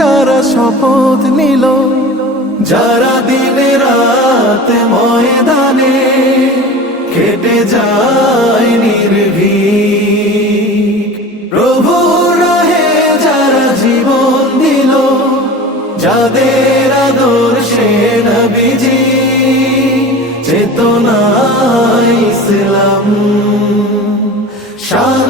যারা শপথ নিল, যারা দিনে রাত ময়দানে কেটে যায় নির্ভীক। প্রভু রাহে যারা জীবন দিল, যাদের আদর্শে নবীজি চেতনা ইসলাম শান্তি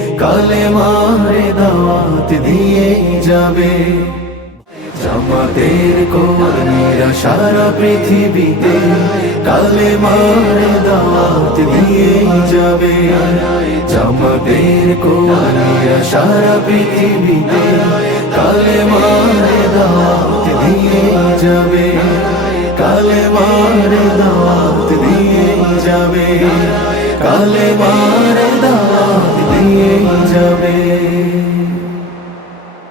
কালে মারে দাওয়াত দিয়ে যাবে। জামাতের কর্মীরা সারা পৃথিবীতে কালে মারে দাওয়াত দিয়ে যাবে। জামাতের কর্মীরা সারা পৃথিবীতে কালে মারে দাওয়াত দিয়ে যাবে। কালে মারে দাওয়াত হারিয়ে যাবে